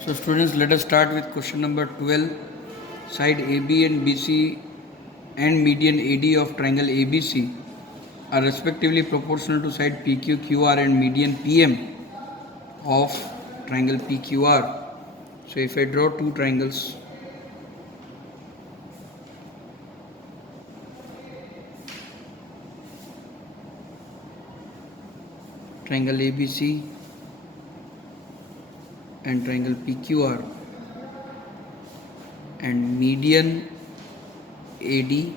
So students, let us start with question number 12. Side AB and BC and median AD of triangle ABC are respectively proportional to side PQ, QR and median PM of triangle PQR. So if I draw two triangles, triangle ABC and triangle PQR, and median AD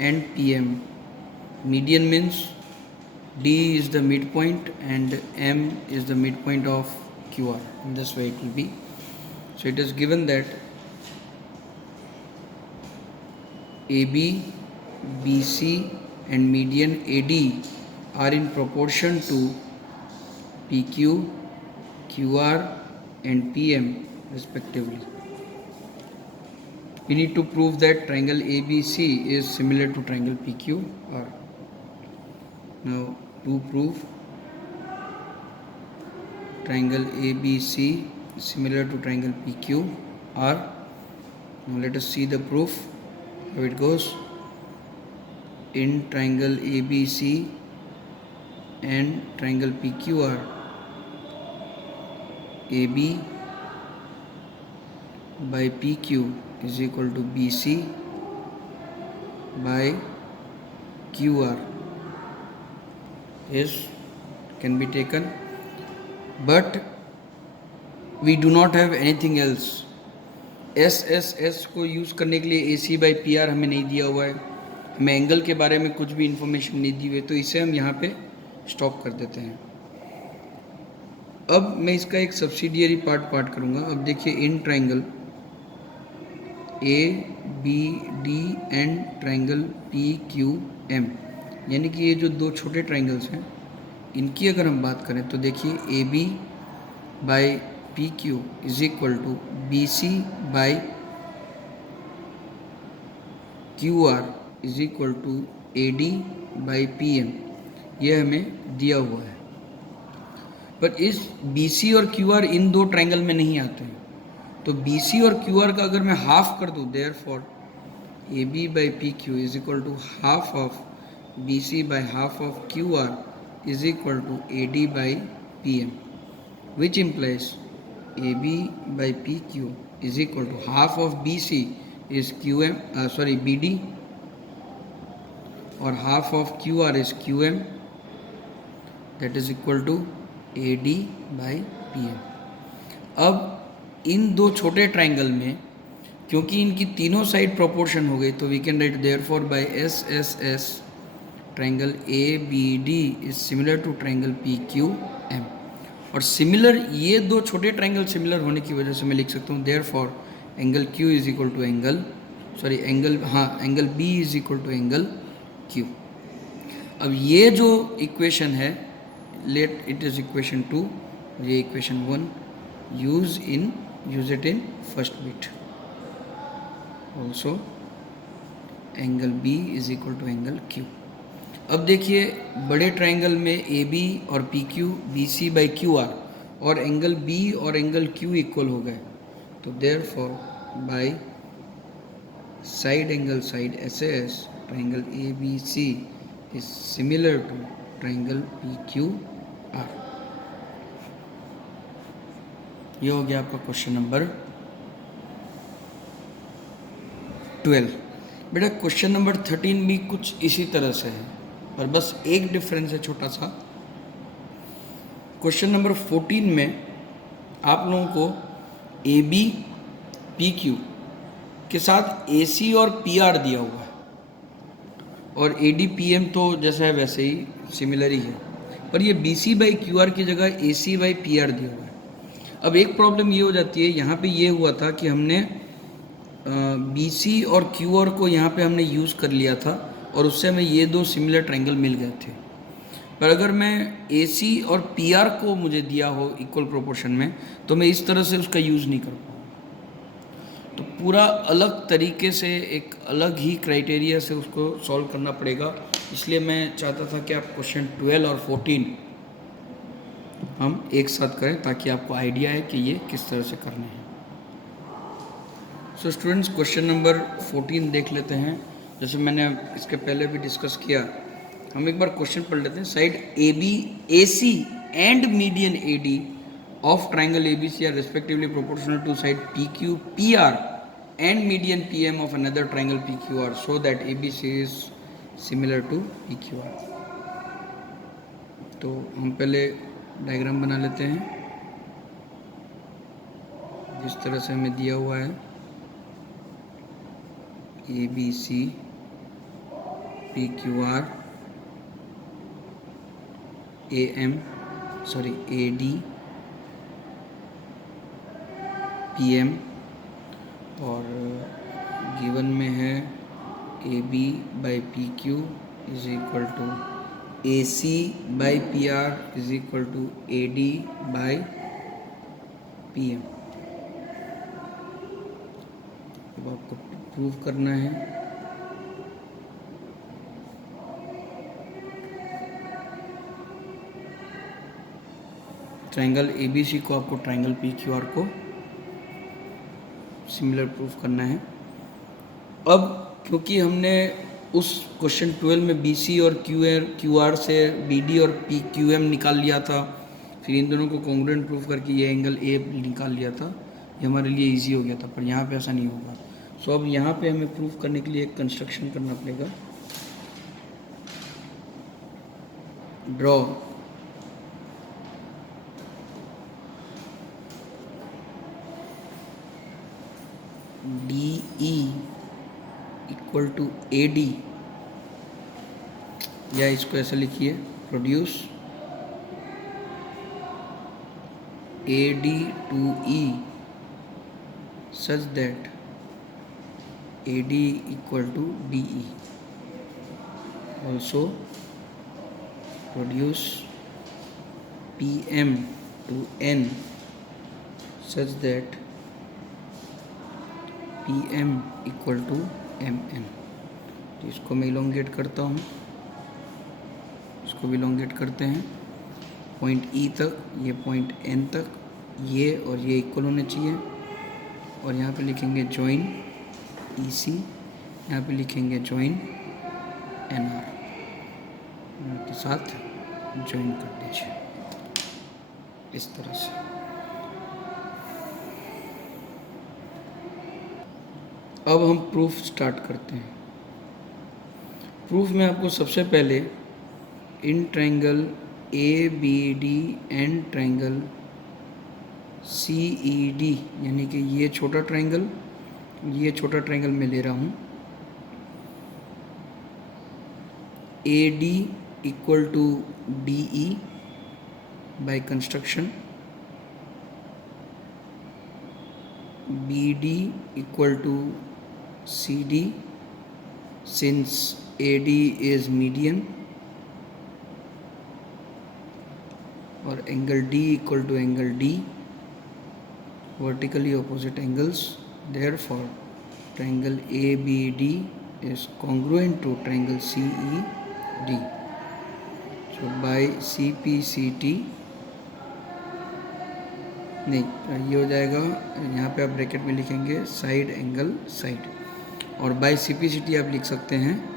and PM. Median means D is the midpoint and M is the midpoint of QR. In this way it will be. So it is given that AB, BC and median AD are in proportion to PQ, QR and PM respectively. We need to prove that triangle ABC is similar to triangle PQR. Now to prove triangle ABC is similar to triangle PQR, now let us see the proof, how it goes. In triangle ABC and triangle PQR, AB by PQ is equal to BC by QR can be taken, but we do not have anything else. SSS को use करने के लिए AC by PR हमें नहीं दिया हुआ है, हमें एंगल के बारे में कुछ भी इंफॉर्मेशन नहीं दी हुई, तो इसे हम यहाँ पे स्टॉप कर देते हैं. अब मैं इसका एक सब्सिडियरी पार्ट करूँगा. अब देखिए, in triangle ABD and triangle PQM, यानी कि ये जो दो छोटे ट्राइंगल्स हैं, इनकी अगर हम बात करें तो देखिए AB by PQ is equal to BC by QR is equal to AD by PM, यह हमें दिया हुआ है. पर इस BC और QR इन दो ट्राइंगल में नहीं आते हैं, तो BC और QR का अगर मैं हाफ कर दूँ, therefore AB by PQ is equal to half of BC by half of QR is equal to AD by PM, which implies AB by PQ is equal to half of BC is BD, और half of QR is QM, that is equal to AD by PM. अब इन दो छोटे triangle में क्योंकि इनकी तीनों side proportion हो गई, तो we can write therefore by SSS triangle ABD is similar to triangle PQM. और सिमिलर, ये दो छोटे ट्राइंगल सिमिलर होने की वजह से मैं लिख सकता हूँ therefore angle Q is equal to angle B is equal to angle Q. अब ये जो इक्वेशन है, लेट इट इज इक्वेशन 2, ये equation 1, use it in first bit. Also angle B is equal to angle Q. अब देखिए, बड़े triangle में AB और PQ BC बाई QR और एंगल B और एंगल Q इक्वल हो गए, तो therefore by side angle side SAS triangle ABC is similar to triangle PQR. ये हो गया आपका क्वेश्चन नंबर 12. बेटा क्वेश्चन नंबर 13 भी कुछ इसी तरह से है, पर बस एक डिफरेंस है छोटा सा. क्वेश्चन नंबर 14 में आप लोगों को AB PQ के साथ AC और PR दिया हुआ है, और AD PM तो जैसा है वैसे ही सिमिलर ही है, पर ये BC बाई QR की जगह AC बाई PR दिया हुआ है. अब एक प्रॉब्लम ये हो जाती है, यहाँ पे ये हुआ था कि हमने BC और QR को यहाँ पे हमने यूज़ कर लिया था, और उससे हमें ये दो सिमिलर ट्राइंगल मिल गए थे. पर अगर मैं AC और PR को मुझे दिया हो इक्वल प्रोपोर्शन में, तो मैं इस तरह से उसका यूज़ नहीं कर पाऊँगा. तो पूरा अलग तरीके से, एक अलग ही क्राइटेरिया से उसको सॉल्व करना पड़ेगा. इसलिए मैं चाहता था कि आप क्वेश्चन 12 और 14 हम एक साथ करें ताकि आपको आइडिया है कि ये किस तरह से करने हैं। सो स्टूडेंट्स, क्वेश्चन नंबर 14 देख लेते हैं। जैसे मैंने इसके पहले भी डिस्कस किया, हम एक बार क्वेश्चन पढ़ लेते हैं। Side A B A C and median A D of triangle A B C are respectively proportional to side P Q P R and median P M of another triangle P Q R so that A B C is similar to P Q R. तो हम पहले diagram बना लेते हैं जिस तरह से हमें दिया हुआ है। A B C P Q R A D P M, और गिवन में है A B by P Q is equal to A C by P R is equal to A D by P M. अब आपको prove करना है। Triangle A B सी को आपको triangle P Q are को सिमिलर प्रूफ करना है। अब क्योंकि हमने उस क्वेश्चन 12 में बी सी और क्यू आर से बी डी और पी क्यू एम निकाल लिया था, फिर इन दोनों को कॉन्ग्रुएंट प्रूफ करके ये एंगल ए निकाल लिया था, ये हमारे लिए इजी हो गया था। पर यहाँ पे ऐसा नहीं होगा। सो अब यहाँ पे हमें प्रूफ करने के लिए एक कंस्ट्रक्शन करना पड़ेगा। Draw D E equal to A D, या इसको ऐसा लिखिए, produce A D to E such that A D equal to D E. Also produce P M to N such that P M equal to M N. तो इसको मैं elongate करता हूँ, इसको भी इलोंगेट करते हैं पॉइंट ई तक, ये पॉइंट एन तक, ये और ये इक्वल होने चाहिए। और यहाँ पे लिखेंगे जॉइन ई सी, यहाँ पे लिखेंगे जॉइन एन आर के साथ जॉइन कर दीजिए इस तरह से। अब हम प्रूफ स्टार्ट करते हैं। प्रूफ में आपको सबसे पहले in triangle A B D and triangle C E D, यानी कि ये छोटा ट्रायंगल मैं ले रहा हूँ, A D equal to D E by construction, B D equal to C D since AD is median, और angle D equal to angle D, vertically opposite angles, therefore triangle ABD is congruent to triangle CED. So by CPCT नहीं, ये हो जाएगा, यहाँ पे आप bracket में लिखेंगे साइड एंगल साइड, और बाय CPCT आप लिख सकते हैं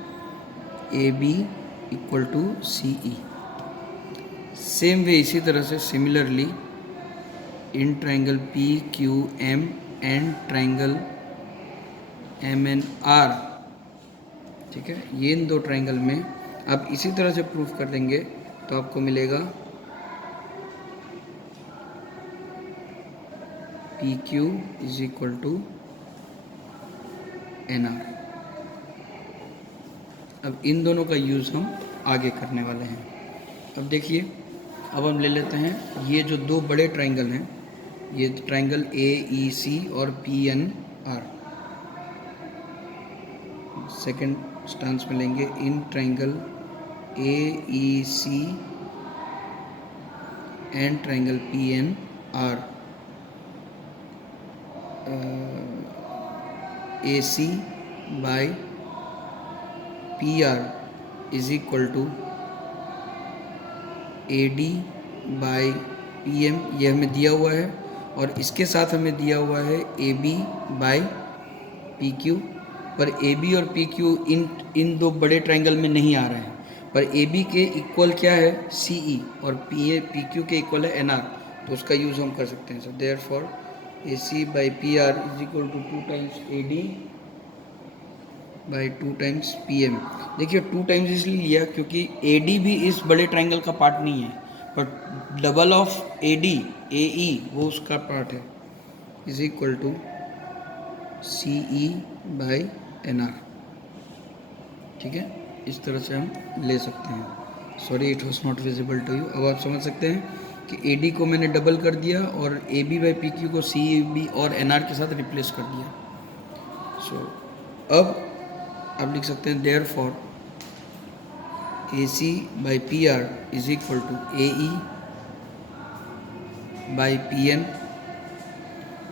AB equal to CE। Same way, इसी तरह से similarly in triangle PQM and triangle MNR, ठीक है, ये इन दो ट्राइंगल में आप इसी तरह से प्रूफ कर देंगे तो आपको मिलेगा PQ is equal to NR। अब इन दोनों का यूज़ हम आगे करने वाले हैं। अब देखिए, अब हम ले लेते हैं ये जो दो बड़े ट्राइंगल हैं, ये ट्राइंगल AEC और PNR। सेकंड स्टांस में लेंगे in triangle AEC and triangle PNR, AC by PR is equal to AD by PM ये हमें दिया हुआ है, और इसके साथ हमें दिया हुआ है AB बाई PQ, पर AB और PQ इन दो बड़े ट्रायंगल में नहीं आ रहे हैं, पर AB के इक्वल क्या है CE, और PQ के इक्वल है NR, तो उसका यूज़ हम कर सकते हैं। So therefore AC by PR is equal to 2 times AD by 2 times PM। देखिए 2 टाइम्स इसलिए लिया क्योंकि AD भी इस बड़े ट्रायंगल का पार्ट नहीं है, पर डबल ऑफ AD AE वो उसका पार्ट है, is equal to CE by NR। ठीक है, इस तरह से हम ले सकते हैं। Sorry it was not visible to you. अब आप समझ सकते हैं कि AD को मैंने डबल कर दिया और AB बाई PQ को CB और NR के साथ रिप्लेस कर दिया। सो अब आप लिख सकते हैं therefore AC by PR is equal to AE by PM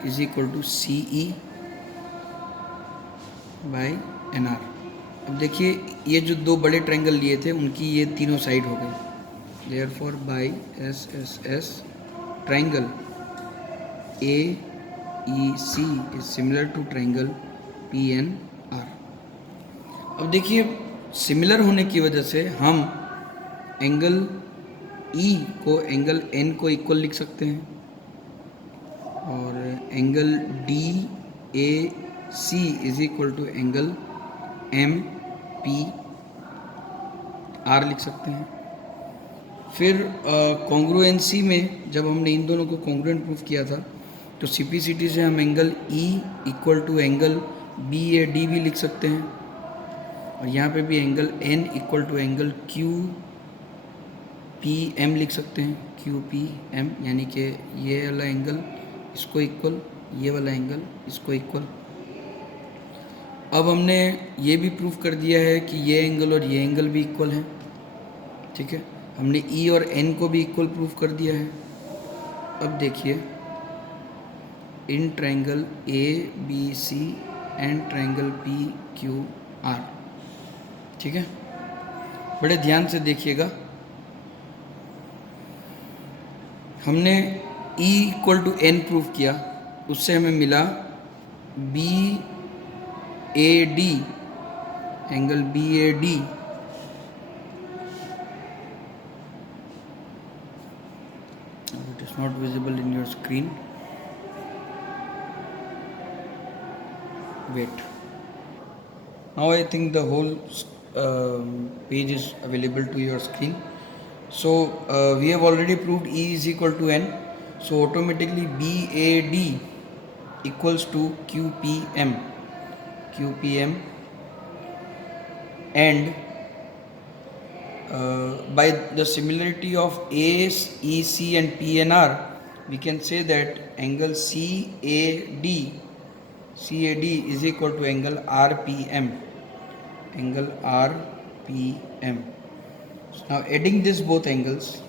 is equal to CE by NR। अब देखिए ये जो दो बड़े ट्रायंगल लिए थे उनकी ये तीनों साइड हो गई। Therefore by SSS triangle AEC is similar to triangle PNR। अब देखिए सिमिलर होने की वजह से हम एंगल E को एंगल N को इक्वल लिख सकते हैं, और angle DAC is equal to angle MPR लिख सकते हैं। फिर कॉन्ग्रुएंसी में जब हमने इन दोनों को कॉन्ग्रुएंट प्रूफ किया था तो CPCT से हम angle E equal to angle BAD भी लिख सकते हैं, और यहाँ पे भी angle N equal to angle QPM लिख सकते हैं, QPM यानी कि ये वाला एंगल इसको इक्वल, ये वाला एंगल इसको इक्वल। अब हमने ये भी प्रूफ कर दिया है कि ये एंगल और ये एंगल भी इक्वल हैं। ठीक है, हमने E और N को भी इक्वल प्रूफ कर दिया है। अब देखिए in triangle ABC and triangle PQR। ठीक है, बड़े ध्यान से देखिएगा। हमने E equal to N proof किया, उससे हमें मिला BAD angle BAD it is not visible in your screen. Wait, now I think the whole page is available to your screen. So we have already proved E is equal to N, so automatically BAD equals to QPM and by the similarity of AEC and PNR we can say that angle CAD is equal to angle RPM. So now adding this both angles,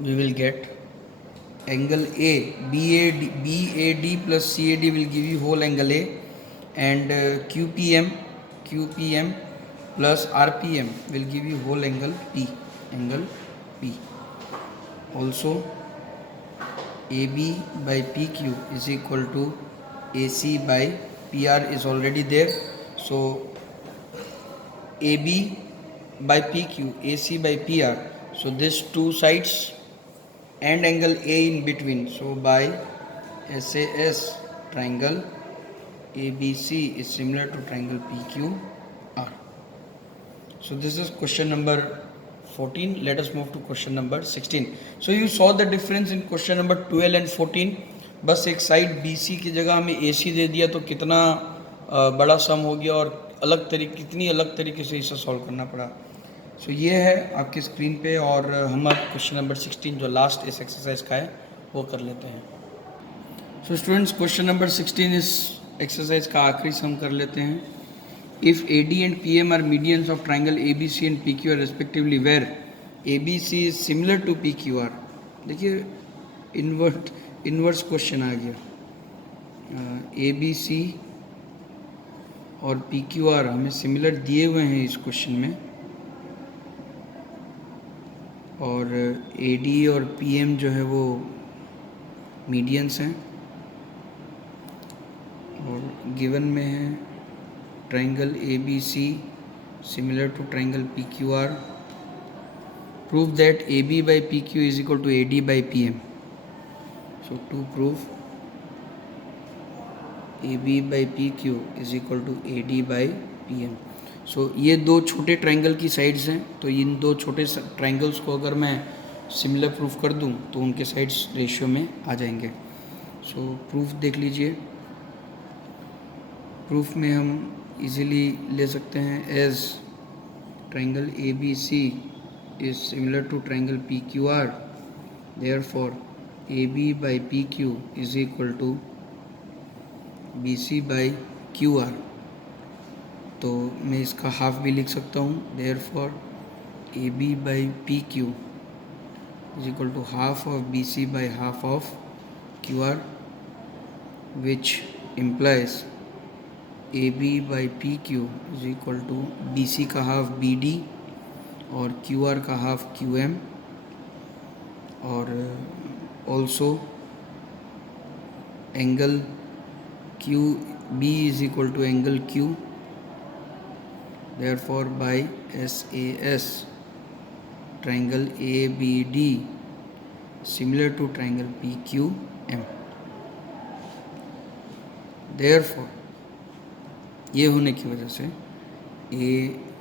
we will get angle BAD plus CAD will give you whole angle A, and QPM plus RPM will give you whole angle P. Also AB by PQ is equal to AC by PR is already there, so AB by PQ, AC by PR, so this two sides and angle A in between, so by SAS triangle ABC is similar to triangle PQR. So this is question number 14. Let us move to question number 16. So you saw the difference in question number 12 and 14. बस एक side BC की जगह हमें AC दे दिया तो कितना बड़ा सम हो गया, और कितनी अलग तरीके से इसे सॉल्व करना पड़ा। सो ये है आपकी स्क्रीन पे, और हम अब क्वेश्चन नंबर 16 जो लास्ट इस एक्सरसाइज का है वो कर लेते हैं। सो स्टूडेंट्स क्वेश्चन नंबर 16 इस एक्सरसाइज का आखिरी सम कर लेते हैं। If AD and PM are medians of triangle ABC and PQR respectively, where ABC is similar to PQR। देखिए इन्वर्स क्वेश्चन आ गया। ABC और पी क्यू आर हमें सिमिलर दिए हुए हैं इस क्वेश्चन में, और ए डी और पी एम जो है वो मीडियंस हैं, और गिवन में है triangle A B C similar to triangle P Q R, prove that A B by P Q is equal to A D by P M. So to prove A B by P Q is equal to A D by P M. So ये दो छोटे triangle की sides हैं, तो इन दो छोटे triangles को अगर मैं सिमिलर प्रूफ कर दूं तो उनके साइड्स रेशियो में आ जाएंगे। सो प्रूफ देख लीजिए। प्रूफ में हम इजीली ले सकते हैं as triangle A B C is similar to triangle P Q R, therefore A B by P Q is equal to B C by Q R. तो मैं इसका हाफ भी लिख सकता हूँ, therefore A B by P Q is equal to half of B C by half of Q R, which implies A B by P Q is equal to B C का half B D और Q R का half Q M, और also angle Q B is equal to angle Q, therefore by S A S triangle A B D similar to triangle P Q M. Therefore ये होने की वजह से A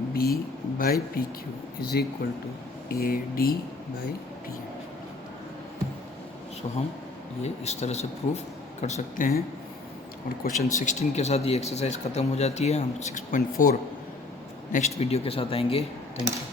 B by P Q is equal to A D by P M. So हम ये इस तरह से प्रूफ कर सकते हैं, और क्वेश्चन 16 के साथ ये एक्सरसाइज ख़त्म हो जाती है। हम 6.4 नेक्स्ट वीडियो के साथ आएंगे। Thank you.